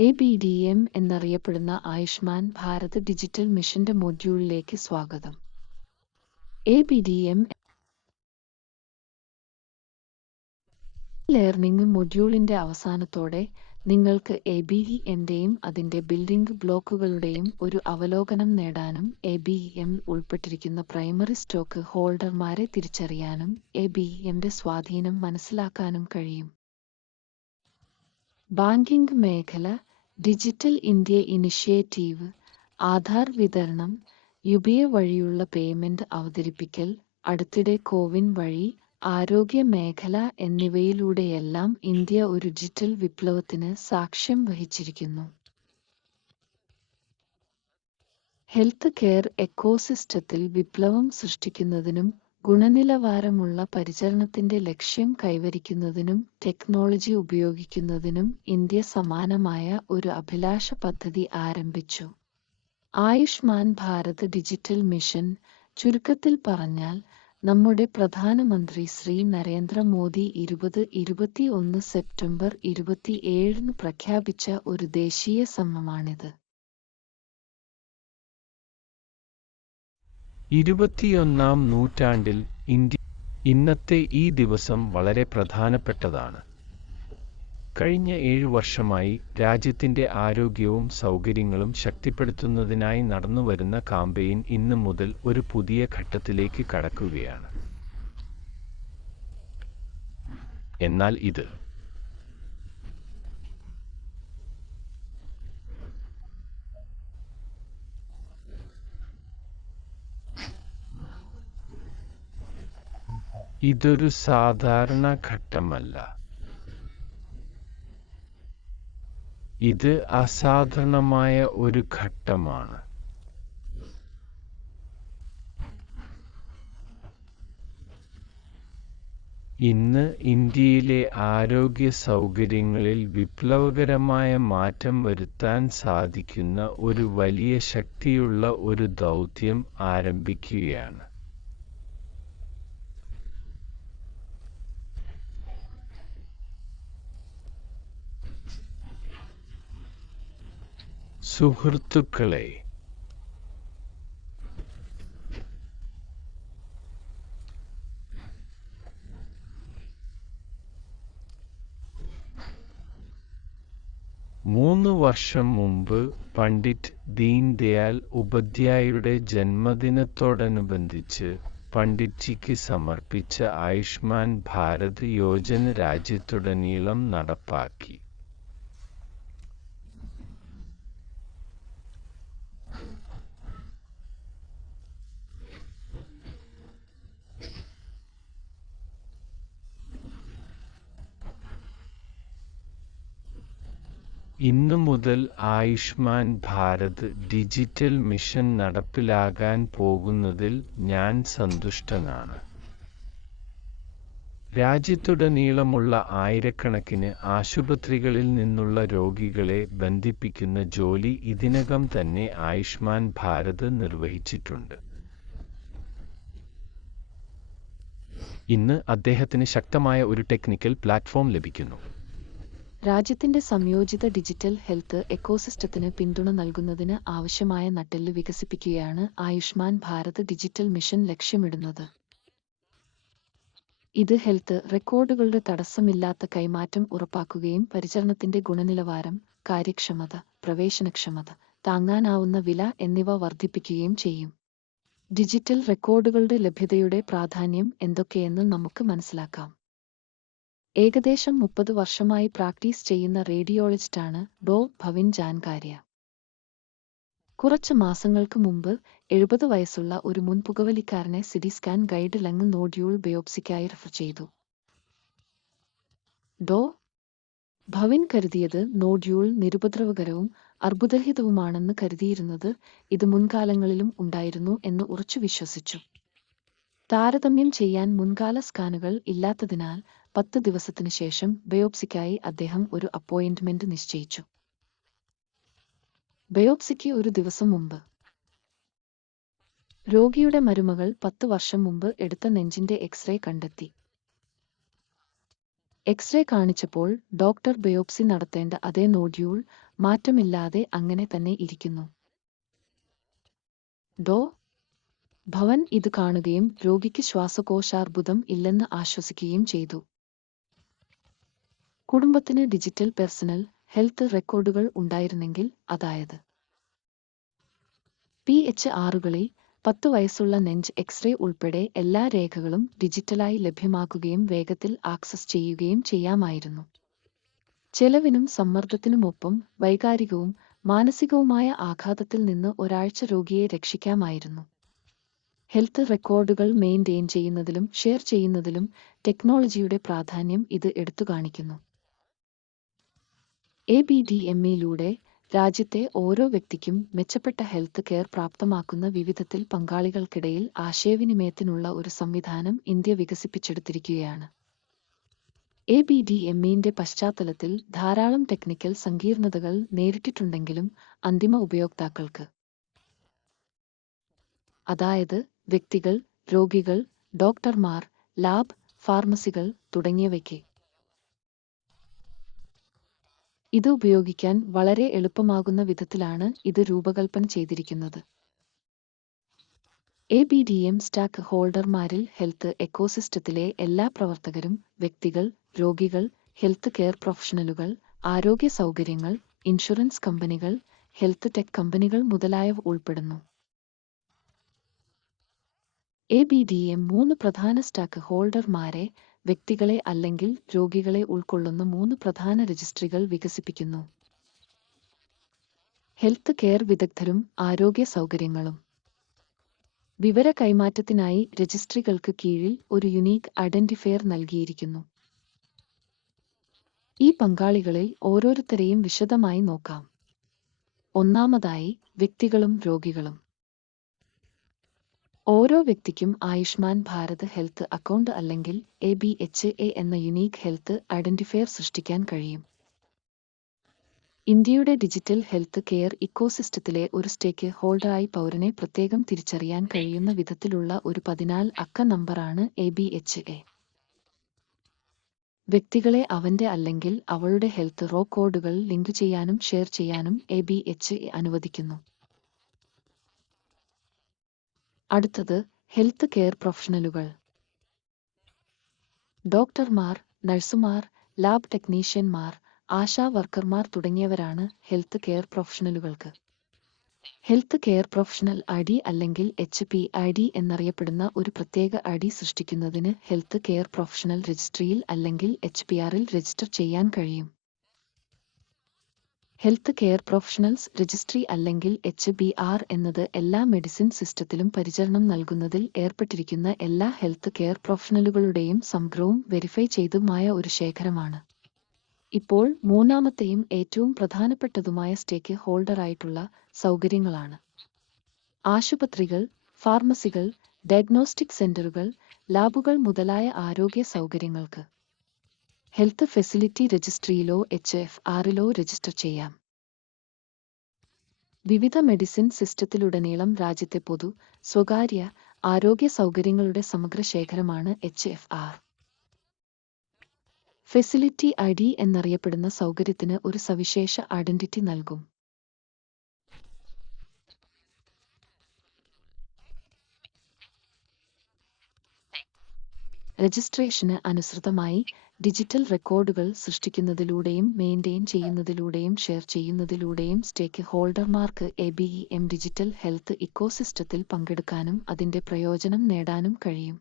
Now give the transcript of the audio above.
A B D M എന്നറിയപ്പെടുന്ന Ayushman Bharat digital മിഷന്റെ മൊഡ്യൂളിലേക്ക് സ്വാഗതം. A B D M learning മൊഡ്യൂളിന്റെ അവസാനത്തോടെ നിങ്ങൾക്ക് എ ബി എന്റെയും അതിന്റെ ബിൽഡിംഗ് ബ്ലോക്കുകളുടെയും ഒരു അവലോകനം നേടാനും എ ബി എം ഉൾപ്പെട്ടിരിക്കുന്ന പ്രൈമറി സ്റ്റോക്ക് ഹോൾഡർമാരെ തിരിച്ചറിയാനും എ ബി എമ്മിന്റെ സ്വാധീനം മനസ്സിലാക്കാനും കഴിയും. ബാങ്കിംഗ് മേഖല ഡിജിറ്റൽ ഇന്ത്യ ഇനിഷ്യേറ്റീവ് ആധാർ വിതരണം യുപിഐ വഴിയുള്ള പേയ്മെന്റ് അവതരിപ്പിക്കൽ അടുത്തിടെ കോവിൻ വഴി ആരോഗ്യ മേഖല എന്നിവയിലൂടെയെല്ലാം ഇന്ത്യ ഒരു ഡിജിറ്റൽ വിപ്ലവത്തിന് സാക്ഷ്യം വഹിച്ചിരിക്കുന്നു. ഹെൽത്ത് കെയർ എക്കോസിസ്റ്റത്തിൽ വിപ്ലവം സൃഷ്ടിക്കുന്നതിനും ഗുണനിലവാരമുള്ള പരിചരണത്തിന്റെ ലക്ഷ്യം കൈവരിക്കുന്നതിനും ടെക്നോളജി ഉപയോഗിക്കുന്നതിനും ഇന്ത്യ സമാനമായ ഒരു അഭിലാഷ പദ്ധതി ആരംഭിച്ചു. ആയുഷ്മാൻ ഭാരത് ഡിജിറ്റൽ മിഷൻ ചുരുക്കത്തിൽ പറഞ്ഞാൽ നമ്മുടെ പ്രധാനമന്ത്രി ശ്രീ നരേന്ദ്രമോദി ഇരുപത് ഇരുപത്തി ഒന്ന് സെപ്റ്റംബർ ഇരുപത്തിയേഴിന് പ്രഖ്യാപിച്ച ഒരു ദേശീയ ശ്രമമാണിത് ഇരുപത്തിയൊന്നാം നൂറ്റാണ്ടിൽ ഇന്ത്യ ഇന്നത്തെ ഈ ദിവസം വളരെ പ്രധാനപ്പെട്ടതാണ്. കഴിഞ്ഞ ഏഴ് വർഷമായി രാജ്യത്തിന്റെ ആരോഗ്യവും സൗകര്യങ്ങളും ശക്തിപ്പെടുത്തുന്നതിനായി നടന്നുവരുന്ന കാമ്പയിൻ ഇന്ന് മുതൽ ഒരു പുതിയ ഘട്ടത്തിലേക്ക് കടക്കുകയാണ്. എന്നാൽ ഇത് ഇതൊരു സാധാരണ ഘട്ടമല്ല. ഇത് അസാധാരണമായ ഒരു ഘട്ടമാണ്. ഇന്ന് ഇന്ത്യയിലെ ആരോഗ്യ സൗകര്യങ്ങളിൽ വിപ്ലവകരമായ മാറ്റം വരുത്താൻ സാധിക്കുന്ന ഒരു വലിയ ശക്തിയുള്ള ഒരു ദൗത്യം ആരംഭിക്കുകയാണ്. സുഹൃത്തുക്കളെ. മൂന്ന് വർഷം മുമ്പ് പണ്ഡിറ്റ് ദീൻ ദയാൽ ഉപാധ്യായയുടെ ജന്മദിനത്തോടനുബന്ധിച്ച് പണ്ഡിറ്റ്ജിക്ക് സമർപ്പിച്ച ആയുഷ്മാൻ ഭാരത് യോജന രാജ്യത്തുടനീളം നടപ്പാക്കി. ഇന്നു മുതൽ ആയുഷ്മാൻ ഭാരത് ഡിജിറ്റൽ മിഷൻ നടപ്പിലാകാൻ പോകുന്നതിൽ ഞാൻ സന്തുഷ്ടനാണ്. രാജ്യത്തുടനീളമുള്ള ആയിരക്കണക്കിന് ആശുപത്രികളിൽ നിന്നുള്ള രോഗികളെ ബന്ധിപ്പിക്കുന്ന ജോലി ഇതിനകം തന്നെ ആയുഷ്മാൻ ഭാരത് നിർവഹിച്ചിട്ടുണ്ട്. ഇന്ന് അദ്ദേഹത്തിന് ശക്തമായ ഒരു ടെക്നിക്കൽ പ്ലാറ്റ്ഫോം ലഭിക്കുന്നു. രാജ്യത്തിന്റെ സംയോജിത ഡിജിറ്റൽ ഹെൽത്ത് എക്കോസിസ്റ്റത്തിന് പിന്തുണ നൽകുന്നതിന് ആവശ്യമായ നട്ടെല്ല് വികസിപ്പിക്കുകയാണ് ആയുഷ്മാൻ ഭാരത് ഡിജിറ്റൽ മിഷൻ ലക്ഷ്യമിടുന്നത്. ഇത് ഹെൽത്ത് റെക്കോർഡുകളുടെ തടസ്സമില്ലാത്ത കൈമാറ്റം ഉറപ്പാക്കുകയും പരിചരണത്തിന്റെ ഗുണനിലവാരം കാര്യക്ഷമത പ്രവേശനക്ഷമത താങ്ങാനാവുന്ന വില എന്നിവ വർദ്ധിപ്പിക്കുകയും ചെയ്യും. ഡിജിറ്റൽ റെക്കോർഡുകളുടെ ലഭ്യതയുടെ പ്രാധാന്യം എന്തൊക്കെയെന്ന് നമുക്ക് മനസ്സിലാക്കാം. ഏകദേശം മുപ്പത് വർഷമായി പ്രാക്ടീസ് ചെയ്യുന്ന റേഡിയോളജിസ്റ്റാണ് ഡോ. ഭവിൻ ജാൻകാര്യ. കുറച്ച് മാസങ്ങൾക്ക് മുമ്പ് എഴുപത് വയസ്സുള്ള ഒരു മുൻ പുകവലിക്കാരനെ CD scan guide lung nodule ബയോപ്സിക്കായി refer ചെയ്തു. ഡോ. ഭവിൻ കരുതിയത് നോഡ്യൂൾ നിരുപദ്രവകരവും അർബുദരഹിതവുമാണെന്ന് കരുതിയിരുന്നത് ഇത് മുൻകാലങ്ങളിലും ഉണ്ടായിരുന്നു എന്ന് ഉറച്ചു വിശ്വസിച്ചു. താരതമ്യം ചെയ്യാൻ മുൻകാല സ്കാനുകൾ ഇല്ലാത്തതിനാൽ പത്ത് ദിവസത്തിനു ശേഷം ബയോപ്സിക്കായി അദ്ദേഹം ഒരു അപ്പോയിന്റ്മെന്റ് നിശ്ചയിച്ചു. ബയോപ്സിക്ക് ഒരു ദിവസം മുമ്പ്. രോഗിയുടെ മരുമകൾ പത്ത് വർഷം മുമ്പ് എടുത്ത നെഞ്ചിന്റെ എക്സ്റേ കണ്ടെത്തി. എക്സ്റേ കാണിച്ചപ്പോൾ ഡോക്ടർ ബയോപ്സി നടത്തേണ്ട അതേ നോഡ്യൂൾ മാറ്റമില്ലാതെ അങ്ങനെ തന്നെ ഇരിക്കുന്നു. ഡോ ഭവൻ ഇത് കാണുകയും രോഗിക്ക് ശ്വാസകോശാർബുദം ഇല്ലെന്ന് ആശ്വസിക്കുകയും ചെയ്തു. കുടുംബത്തിന് ഡിജിറ്റൽ പേഴ്സണൽ ഹെൽത്ത് റെക്കോർഡുകൾ ഉണ്ടായിരുന്നെങ്കിൽ അതായത്. പി എച്ച് ആറുകളിൽ പത്തു വയസ്സുള്ള നെഞ്ച് എക്സ്റേ ഉൾപ്പെടെ എല്ലാ രേഖകളും ഡിജിറ്റലായി ലഭ്യമാക്കുകയും വേഗത്തിൽ ആക്സസ് ചെയ്യുകയും ചെയ്യാമായിരുന്നു. ചെലവിനും സമ്മർദ്ദത്തിനുമൊപ്പം വൈകാരികവും മാനസികവുമായ ആഘാതത്തിൽ നിന്ന് ഒരാഴ്ച രോഗിയെ രക്ഷിക്കാമായിരുന്നു. ഹെൽത്ത് റെക്കോർഡുകൾ മെയിന്റെയിൻ ചെയ്യുന്നതിലും ഷെയർ ചെയ്യുന്നതിലും ടെക്നോളജിയുടെ പ്രാധാന്യം ഇത് എടുത്തുകാണിക്കുന്നു എ ബി ഡി എം ഇയിലൂടെ രാജ്യത്തെ ഓരോ വ്യക്തിക്കും മെച്ചപ്പെട്ട ഹെൽത്ത് കെയർ പ്രാപ്തമാക്കുന്ന വിവിധത്തിൽ പങ്കാളികൾക്കിടയിൽ ആശയവിനിമയത്തിനുള്ള ഒരു സംവിധാനം ഇന്ത്യ വികസിപ്പിച്ചെടുത്തിരിക്കുകയാണ്. എ ബി ഡി എം ഇന്റെ പശ്ചാത്തലത്തിൽ ധാരാളം ടെക്നിക്കൽ സങ്കീർണതകൾ നേരിട്ടിട്ടുണ്ടെങ്കിലും അന്തിമ ഉപയോക്താക്കൾക്ക്. അതായത് വ്യക്തികൾ രോഗികൾ ഡോക്ടർമാർ ലാബ് ഫാർമസികൾ തുടങ്ങിയവയ്ക്ക്. ഇത് ഉപയോഗിക്കാൻ വളരെ എളുപ്പമാകുന്ന വിധത്തിലാണ് ഇത് രൂപകൽപ്പന ചെയ്തിരിക്കുന്നത്. A B D M stake ഹോൾഡർമാരിൽ health എക്കോസിസ്റ്റത്തിലെ എല്ലാ പ്രവർത്തകരും വ്യക്തികൾ രോഗികൾ ഹെൽത്ത് കെയർ പ്രൊഫഷണലുകൾ ആരോഗ്യ സൗകര്യങ്ങൾ ഇൻഷുറൻസ് കമ്പനികൾ ഹെൽത്ത് ടെക് കമ്പനികൾ മുതലായവ ഉൾപ്പെടുന്നു. എ ബി ഡി എം മൂന്ന് പ്രധാന സ്റ്റാക്ക് ഹോൾഡർമാരെ വ്യക്തികളെ അല്ലെങ്കിൽ രോഗികളെ ഉൾക്കൊള്ളുന്ന മൂന്ന് പ്രധാന രജിസ്ട്രികൾ വികസിപ്പിക്കുന്നു. ഹെൽത്ത് കെയർ വിദഗ്ധരും ആരോഗ്യ സൗകര്യങ്ങളും. വിവര കൈമാറ്റത്തിനായി രജിസ്ട്രികൾക്ക് കീഴിൽ ഒരു യുണീക്ക് ഐഡന്റിഫയർ നൽകിയിരിക്കുന്നു. ഈ പങ്കാളികളിൽ ഓരോരുത്തരെയും വിശദമായി നോക്കാം. ഒന്നാമതായി വ്യക്തികളും രോഗികളും. ഓരോ വ്യക്തിക്കും ആയുഷ്മാൻ ഭാരത് ഹെൽത്ത് അക്കൗണ്ട് അല്ലെങ്കിൽ എ ബി എച്ച് എ എന്ന യുണീക്ക് ഹെൽത്ത് ഐഡന്റിഫയർ സൃഷ്ടിക്കാൻ കഴിയും. ഇന്ത്യയുടെ ഡിജിറ്റൽ ഹെൽത്ത് കെയർ ഇക്കോസിസ്റ്റത്തിലെ ഒരു സ്റ്റേക്ക് ഹോൾഡറായി പൗരനെ പ്രത്യേകം തിരിച്ചറിയാൻ കഴിയുന്ന വിധത്തിലുള്ള ഒരു പതിനാല് അക്ക നമ്പറാണ് എ ബി എച്ച് എ വ്യക്തികളെ അവന്റെ അല്ലെങ്കിൽ അവളുടെ ഹെൽത്ത് റോ കോഡുകൾ ലിങ്ക് ചെയ്യാനും ഷെയർ ചെയ്യാനും എ ബി എച്ച് അനുവദിക്കുന്നു. അടുത്തത് ഹെൽത്ത് കെയർ പ്രൊഫഷണലുകൾ. ഡോക്ടർമാർ നഴ്സുമാർ ലാബ് ടെക്നീഷ്യന്മാർ ആശാ വർക്കർമാർ തുടങ്ങിയവരാണ് ഹെൽത്ത് കെയർ പ്രൊഫഷണലുകൾക്ക്. ഹെൽത്ത് കെയർ പ്രൊഫഷണൽ ഐ അല്ലെങ്കിൽ എച്ച് പി ഐ എന്നറിയപ്പെടുന്ന ഒരു പ്രത്യേക ഐ സൃഷ്ടിക്കുന്നതിന് ഹെൽത്ത് കെയർ പ്രൊഫഷണൽ രജിസ്ട്രിയിൽ അല്ലെങ്കിൽ എച്ച് പി ആറിൽ രജിസ്റ്റർ ചെയ്യാൻ കഴിയും. ഹെൽത്ത് കെയർ പ്രൊഫഷണൽസ് രജിസ്ട്രി അല്ലെങ്കിൽ എച്ച് ബി ആർ എന്നത് എല്ലാ മെഡിസിൻ സിസ്റ്റത്തിലും പരിചരണം നൽകുന്നതിൽ ഏർപ്പെട്ടിരിക്കുന്ന എല്ലാ ഹെൽത്ത് കെയർ പ്രൊഫഷണലുകളുടെയും സംഗ്രഹവും വെരിഫൈ ചെയ്തതുമായ ഒരു ശേഖരമാണ്. ഇപ്പോൾ മൂന്നാമത്തെയും ഏറ്റവും പ്രധാനപ്പെട്ടതുമായ സ്റ്റേക്ക് ഹോൾഡറായിട്ടുള്ള സൗകര്യങ്ങളാണ്. ആശുപത്രികൾ ഫാർമസികൾ ഡയഗ്നോസ്റ്റിക് സെന്ററുകൾ ലാബുകൾ മുതലായ ആരോഗ്യ സൗകര്യങ്ങൾക്ക് ഹെൽത്ത് ഫെസിലിറ്റി രജിസ്ട്രിയിലോ എച്ച് എഫ് ആറിലോ രജിസ്റ്റർ ചെയ്യാം. വിവിധ മെഡിസിൻ സിസ്റ്റത്തിലുടനീളം രാജ്യത്തെ പൊതു സ്വകാര്യ ആരോഗ്യ സൗകര്യങ്ങളുടെ സമഗ്ര ശേഖരമാണ് H F R. Facility I D എന്നറിയപ്പെടുന്ന സൗകര്യത്തിന് ഒരു സവിശേഷ ഐഡന്റിറ്റി നൽകും. രജിസ്ട്രേഷന് അനുസൃതമായി ഡിജിറ്റൽ റെക്കോർഡുകൾ സൃഷ്ടിക്കുന്നതിലൂടെയും മെയിന്റെയിൻ ചെയ്യുന്നതിലൂടെയും ഷെയർ ചെയ്യുന്നതിലൂടെയും stake ഹോൾഡർമാർക്ക് A B E M digital health ഇക്കോസിസ്റ്റത്തിൽ പങ്കെടുക്കാനും അതിന്റെ പ്രയോജനം നേടാനും കഴിയും.